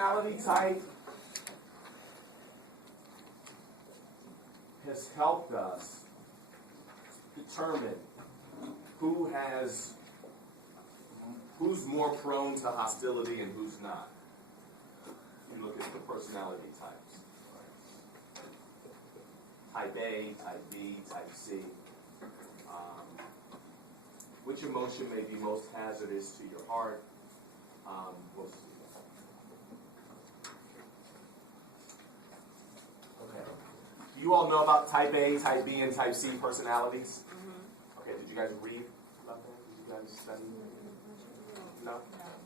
personality type has helped us determine who's more prone to hostility and who's not. You look at the personality types. Type A, type B, type C. Which emotion may be most hazardous to your heart? We'll see. Okay. Do you all know about type A, type B, and type C personalities? Mm-hmm. Okay, did you guys read about that? Did you guys study? No?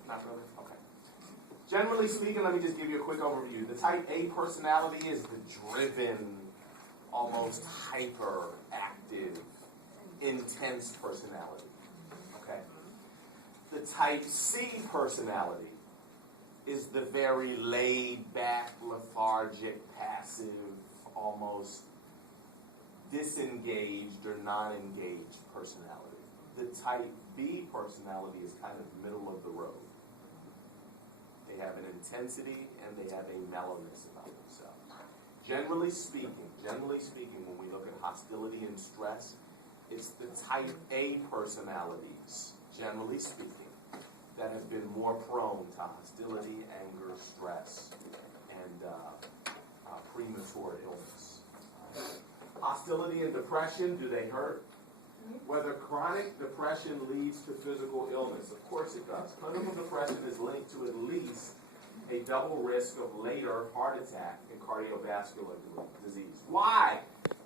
Not really? Okay. Generally speaking, let me just give you a quick overview. The type A personality is the driven, almost hyperactive, intense personality. Okay. The type C personality is the very laid-back, lethargic, passive, almost disengaged or non-engaged personality. The type B personality is kind of middle of the road. They have an intensity and they have a mellowness about themselves. Generally speaking, when we look at hostility and stress, it's the type A personalities, generally speaking, that have been more prone to hostility, anger, stress, and premature illness. Hostility and depression, do they hurt? Whether chronic depression leads to physical illness, of course it does. Clinical depression is linked to at least a double risk of later heart attack and cardiovascular disease. Why?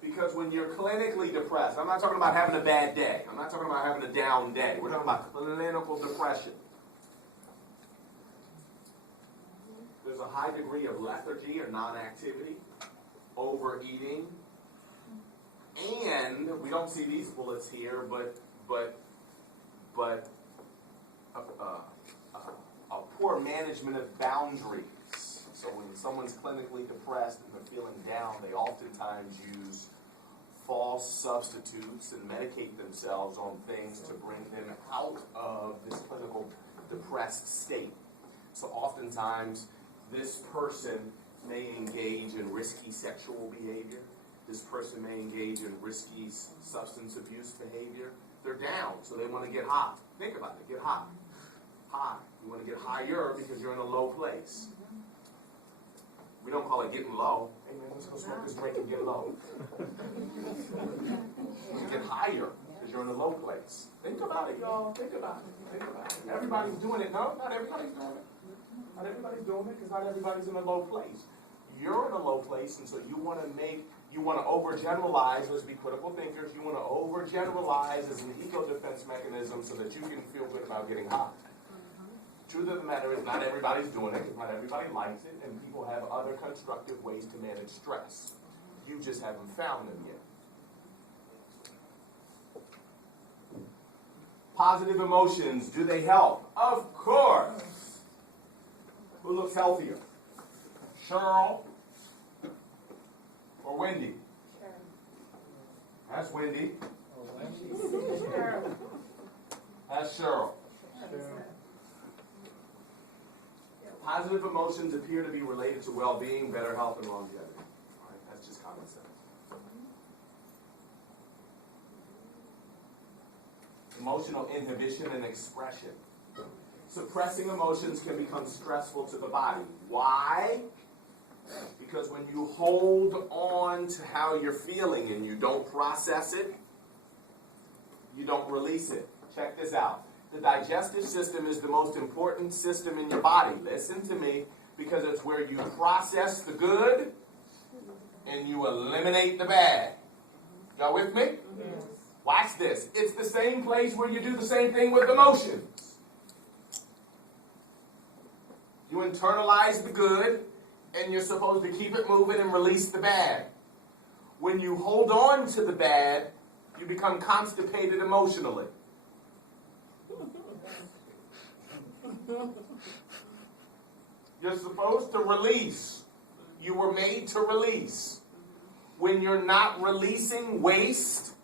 Because when you're clinically depressed, I'm not talking about having a bad day. I'm not talking about having a down day. We're talking about clinical depression. There's a high degree of lethargy or non-activity, overeating, and we don't see these bullets here, but a poor management of boundaries. So when someone's clinically depressed and they're feeling down, they oftentimes use false substitutes and medicate themselves on things to bring them out of this clinical depressed state. So oftentimes, this person may engage in risky sexual behavior. This person may engage in risky substance abuse behavior. They're down, so they want to get hot. Think about it, get hot. High. You want to get higher because you're in a low place. We don't call it getting low. Hey man, let's go smoke this drink and get low. You get higher because you're in a low place. Think about it, y'all. Think about it. Everybody's doing it. No, not everybody's doing it. Not everybody's doing it because not everybody's in a low place. You're in a low place, and so you want to overgeneralize. Let's be critical thinkers. You want to overgeneralize as an eco-defense mechanism so that you can feel good about getting hot. Truth of the matter is not everybody's doing it, not everybody likes it, and people have other constructive ways to manage stress. You just haven't found them yet. Positive emotions, do they help? Of course. Who looks healthier? Cheryl or Wendy? That's Wendy. That's Cheryl. Positive emotions appear to be related to well-being, better health, and longevity. All right, that's just common sense. Emotional inhibition and expression. Suppressing emotions can become stressful to the body. Why? Because when you hold on to how you're feeling and you don't process it, you don't release it. Check this out. The digestive system is the most important system in your body. Listen to me, because it's where you process the good and you eliminate the bad. Y'all with me? Yes. Watch this. It's the same place where you do the same thing with emotions. You internalize the good and you're supposed to keep it moving and release the bad. When you hold on to the bad, you become constipated emotionally. You're supposed to release. You were made to release. When you're not releasing waste,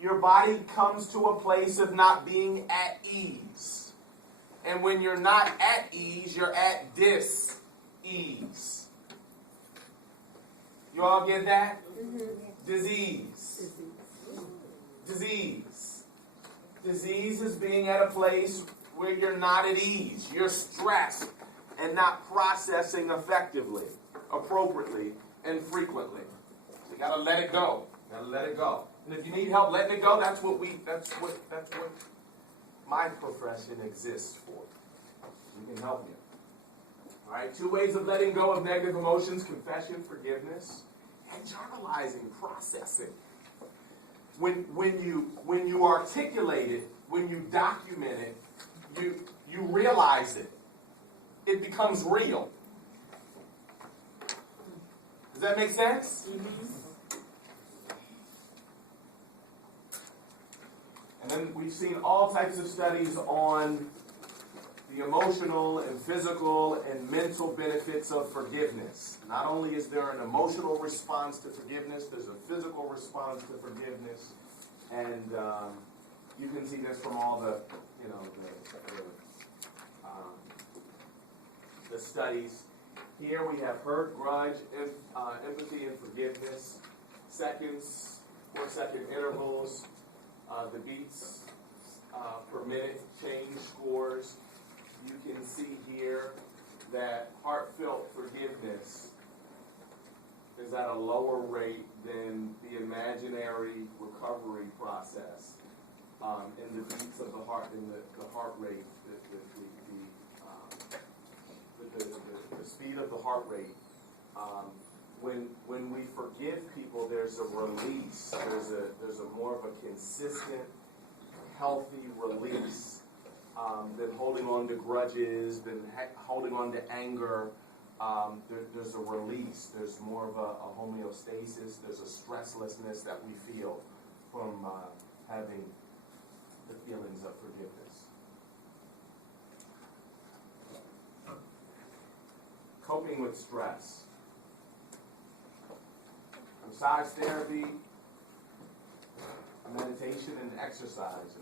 your body comes to a place of not being at ease. And when you're not at ease, you're at dis-ease. ease. You all get that? Disease. Disease. Disease is being at a place where you're not at ease. You're stressed and not processing effectively, appropriately, and frequently. So you gotta let it go. You gotta let it go. And if you need help letting it go, that's what my profession exists for. We can help you. All right, 2 ways of letting go of negative emotions: confession, forgiveness, and journalizing, processing. When you articulate it, when you document it, you realize it. It becomes real. Does that make sense? And then we've seen all types of studies on the emotional and physical and mental benefits of forgiveness. Not only is there an emotional response to forgiveness, there's a physical response to forgiveness. And you can see this from all the studies. Here we have hurt, grudge, empathy, and forgiveness. Seconds, 4-second intervals. The beats per minute change scores. You can see here that heartfelt forgiveness is at a lower rate than the imaginary recovery process. And the beats of the heart, and the heart rate, the speed of the heart rate. When we forgive people, there's a release. There's a more of a consistent, healthy release than holding on to grudges, than holding on to anger. There's a release. There's more of a homeostasis. There's a stresslessness that we feel from having the feelings of forgiveness. Coping with stress. Massage therapy, meditation, and exercise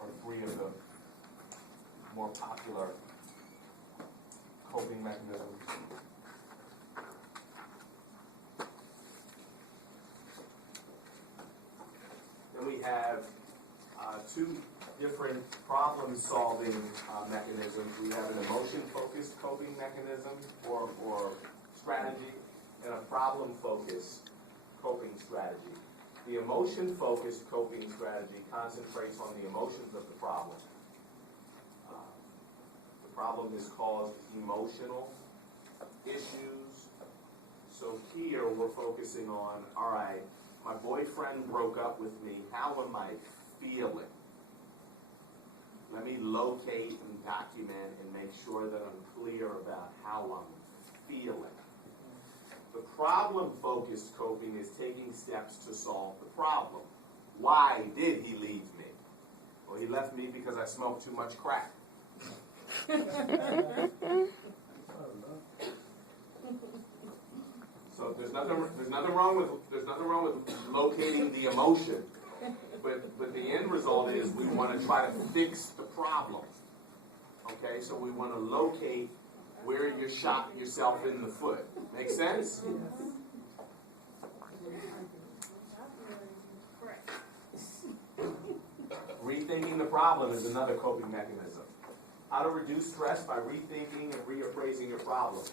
are 3 of the more popular coping mechanisms. Then we have 2 different problem-solving mechanisms. We have an emotion-focused coping mechanism or strategy, and a problem-focused coping strategy. The emotion-focused coping strategy concentrates on the emotions of the problem. The problem is caused emotional issues. So here we're focusing on, all right, my boyfriend broke up with me. How am I feeling? Let me locate and document and make sure that I'm clear about how I'm feeling. The problem-focused coping is taking steps to solve the problem. Why did he leave me? Well, he left me because I smoked too much crack. So there's nothing wrong with locating the emotion, but the end result is we want to try to fix the problem. Okay, so we want to locate where you shot yourself in the foot. Make sense? Rethinking the problem is another coping mechanism. How to reduce stress by rethinking and reappraising your problems.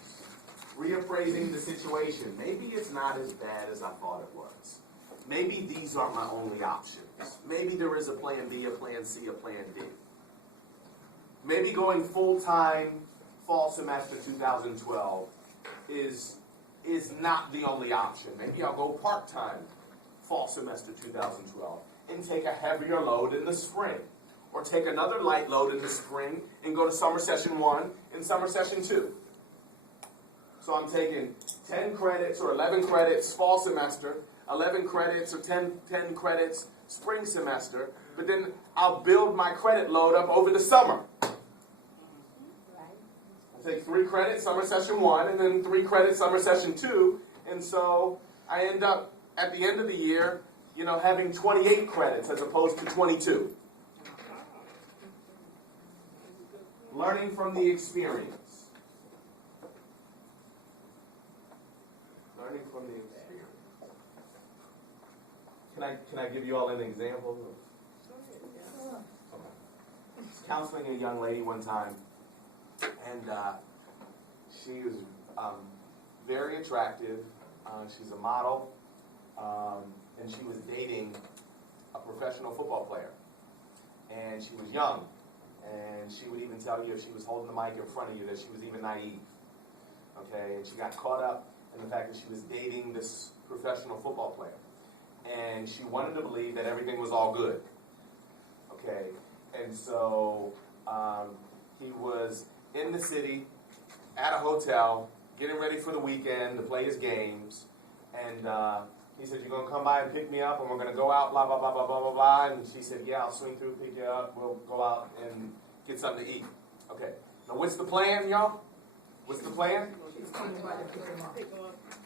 Reappraising the situation. Maybe it's not as bad as I thought it was. Maybe these aren't my only options. Maybe there is a plan B, a plan C, a plan D. Maybe going full-time fall semester 2012 is not the only option. Maybe I'll go part-time fall semester 2012 and take a heavier load in the spring. Or take another light load in the spring and go to summer session 1 and summer session 2. So I'm taking 10 credits or 11 credits fall semester, 11 credits or 10 credits spring semester, but then I'll build my credit load up over the summer. I take 3 credits summer session 1 and then 3 credits summer session 2, and so I end up at the end of the year, having 28 credits as opposed to 22. Learning from the experience. Can I give you all an example? Okay. I was counseling a young lady one time, and she was very attractive. She's a model, and she was dating a professional football player. And she was young, and she would even tell you if she was holding the mic in front of you that she was even naive. Okay, and she got caught up in the fact that she was dating this professional football player. And she wanted to believe that everything was all good. Okay, and so he was in the city at a hotel getting ready for the weekend to play his games, and he said, "You're going to come by and pick me up, and we're going to go out, blah, blah, blah, blah, blah, blah, blah." And she said, "Yeah, I'll swing through, pick you up. We'll go out and get something to eat." Okay, now what's the plan, y'all? What's the plan?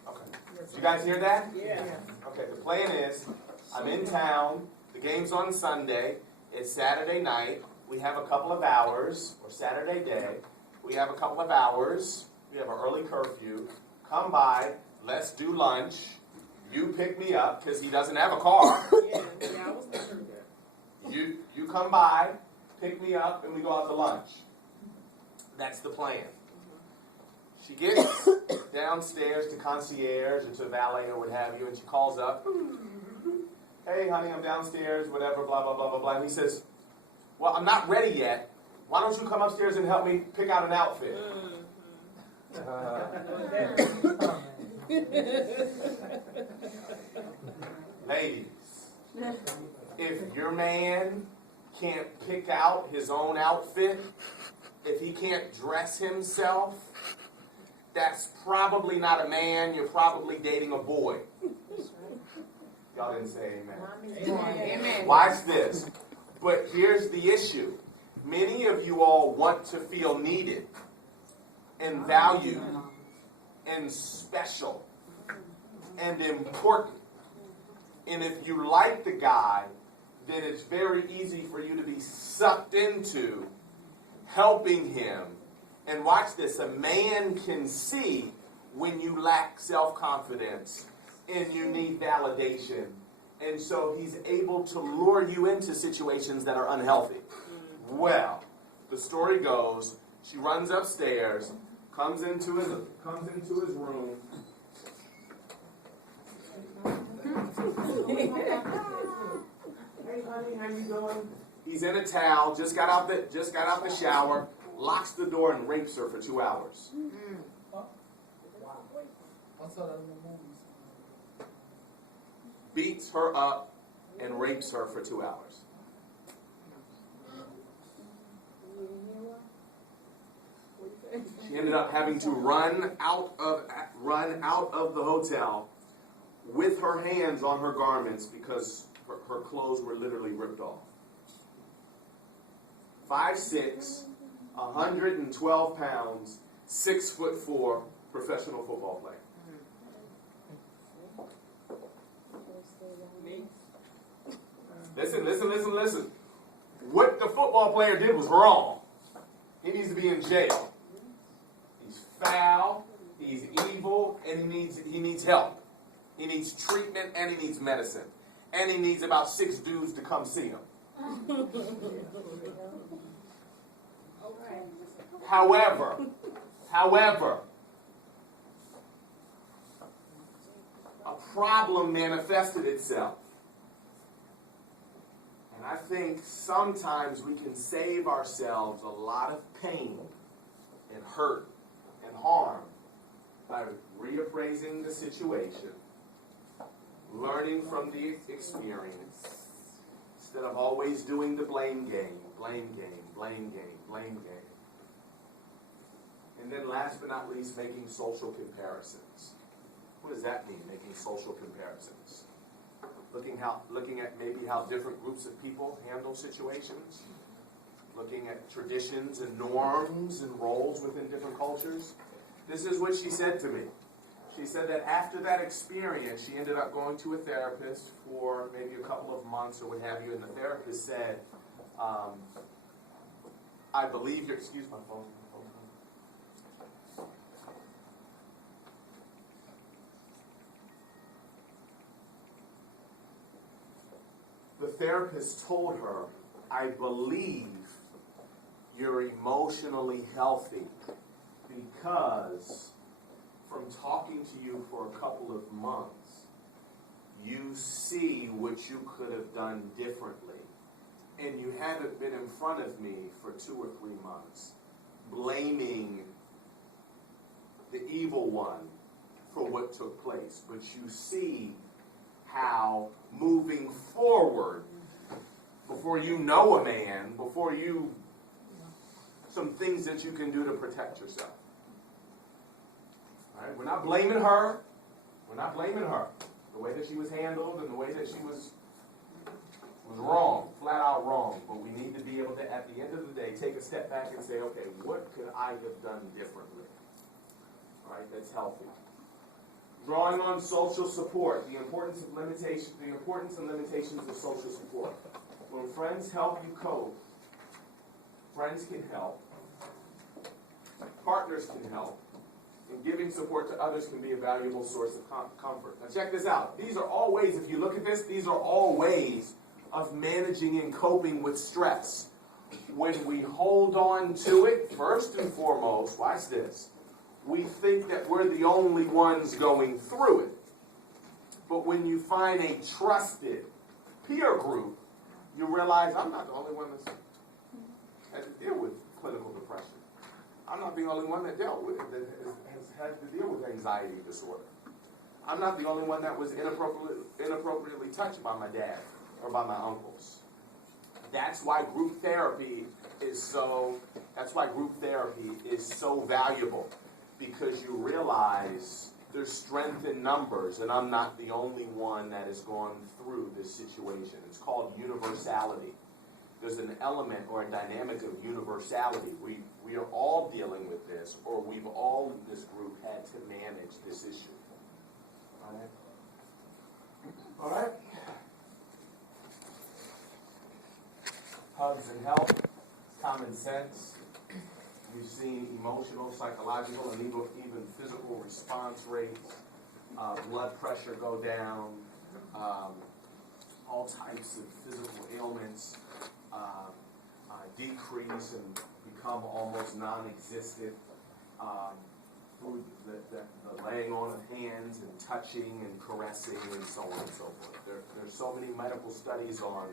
Okay. Did you guys hear that? Yeah. Okay, the plan is, I'm in town, the game's on Sunday, it's Saturday night, we have a couple of hours, or Saturday day, we have a couple of hours, we have an early curfew, come by, let's do lunch, you pick me up, because he doesn't have a car. Yeah, I was thinking that. You come by, pick me up, and we go out to lunch. That's the plan. She gets downstairs to concierge or to valet or what have you, and she calls up, "Hey, honey, I'm downstairs, whatever, blah, blah, blah, blah, blah." And he says, "Well, I'm not ready yet. Why don't you come upstairs and help me pick out an outfit?" Ladies, if your man can't pick out his own outfit, if he can't dress himself, that's probably not a man. You're probably dating a boy. Y'all didn't say amen. Amen. Watch this. But here's the issue. Many of you all want to feel needed and valued and special and important. And if you like the guy, then it's very easy for you to be sucked into helping him. And watch this, a man can see when you lack self-confidence and you need validation. And so he's able to lure you into situations that are unhealthy. Well, the story goes, she runs upstairs, comes into his room. "Hey honey, how you doing?" He's in a towel, just got out the shower, locks the door and rapes her for 2 hours. Beats her up and rapes her for 2 hours. She ended up having to run out of the hotel with her hands on her garments because her clothes were literally ripped off. 5'6", 112 pounds, 6'4", professional football player. Listen. What the football player did was wrong. He needs to be in jail. He's foul, he's evil, and he needs help. He needs treatment and he needs medicine. And he needs about 6 dudes to come see him. However, a problem manifested itself. And I think sometimes we can save ourselves a lot of pain and hurt and harm by reappraising the situation, learning from the experience, instead of always doing the blame game. And then last but not least, making social comparisons. What does that mean, making social comparisons? Looking at maybe how different groups of people handle situations, looking at traditions and norms and roles within different cultures. This is what she said to me. She said that after that experience, she ended up going to a therapist for maybe a couple of months or what have you, and the therapist said, "I believe you're," excuse my phone. therapist told her, I believe you're emotionally healthy because from talking to you for a couple of months, you see what you could have done differently. And you haven't been in front of me for 2 or 3 months, blaming the evil one for what took place. But you see how moving forward, before you know a man, before you, some things that you can do to protect yourself. All right? We're not blaming her. We're not blaming her. The way that she was handled and the way that she was wrong, flat out wrong. But we need to be able to, at the end of the day, take a step back and say, okay, what could I have done differently? All right, that's healthy. Drawing on social support, the importance and limitations of social support. When friends help you cope, friends can help, partners can help, and giving support to others can be a valuable source of comfort. Now check this out. These are all ways, if you look at this, these are all ways of managing and coping with stress. When we hold on to it, first and foremost, watch this, we think that we're the only ones going through it. But when you find a trusted peer group, you realize I'm not the only one that's had to deal with clinical depression. I'm not the only one that dealt with it, that has had to deal with anxiety disorder. I'm not the only one that was inappropriately touched by my dad or by my uncles. That's why group therapy is so valuable, because you realize there's strength in numbers, and I'm not the only one that has gone through this situation. It's called universality. There's an element or a dynamic of universality. We are all dealing with this, or we've all in this group had to manage this issue. All right? All right? Hugs and help, common sense. We've seen emotional, psychological, and even physical response rates, blood pressure go down, all types of physical ailments decrease and become almost non-existent through the laying on of hands and touching and caressing and so on and so forth. There's so many medical studies on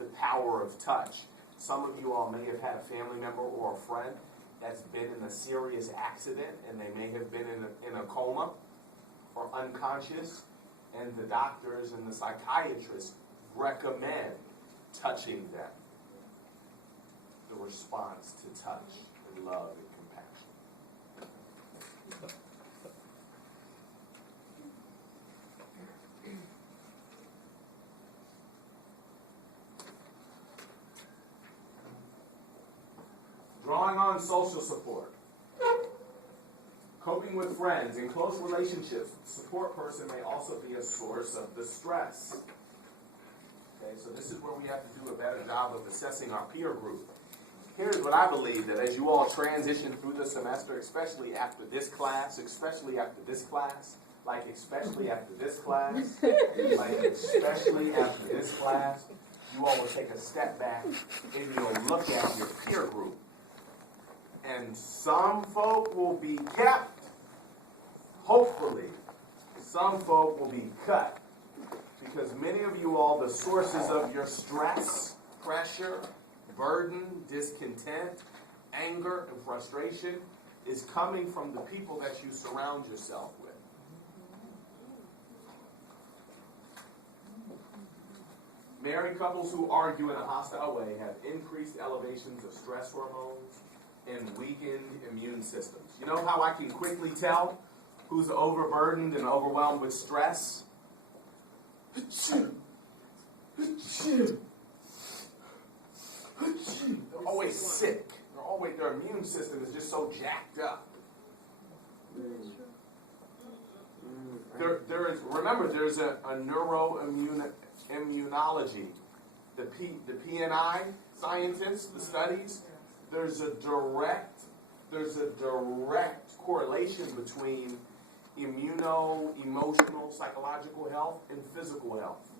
the power of touch. Some of you all may have had a family member or a friend that's been in a serious accident, and they may have been in a coma or unconscious, and the doctors and the psychiatrists recommend touching them. The response to touch and love and compassion. Drawing on social support. Coping with friends in close relationships, the support person may also be a source of the stress. Okay, so this is where we have to do a better job of assessing our peer group. Here's what I believe, that as you all transition through the semester, especially after this class, you all will take a step back and you'll look at your peer group. And some folk will be kept, hopefully. Some folk will be cut. Because many of you all, the sources of your stress, pressure, burden, discontent, anger, and frustration is coming from the people that you surround yourself with. Married couples who argue in a hostile way have increased elevations of stress hormones and weakened immune systems. You know how I can quickly tell who's overburdened and overwhelmed with stress? They're always sick. Their immune system is just so jacked up. There's a neuroimmunology. The PNI scientists, the studies, there's a direct correlation between emotional, psychological health and physical health.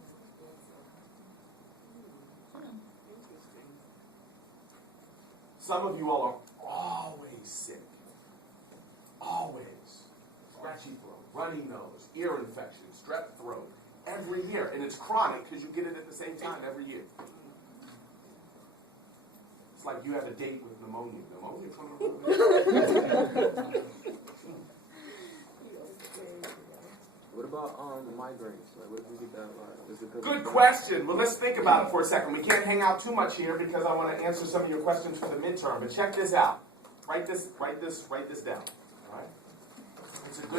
Some of you all are always sick. Always. Scratchy throat, runny nose, ear infection, strep throat, every year. And it's chronic because you get it at the same time every year. It's like you have a date with pneumonia. Pneumonia coming. What about migraines? Like, what if we get that right? Is it 'cause Good question. Well, let's think about it for a second. We can't hang out too much here because I want to answer some of your questions for the midterm. But check this out. Write this down. All right? It's a good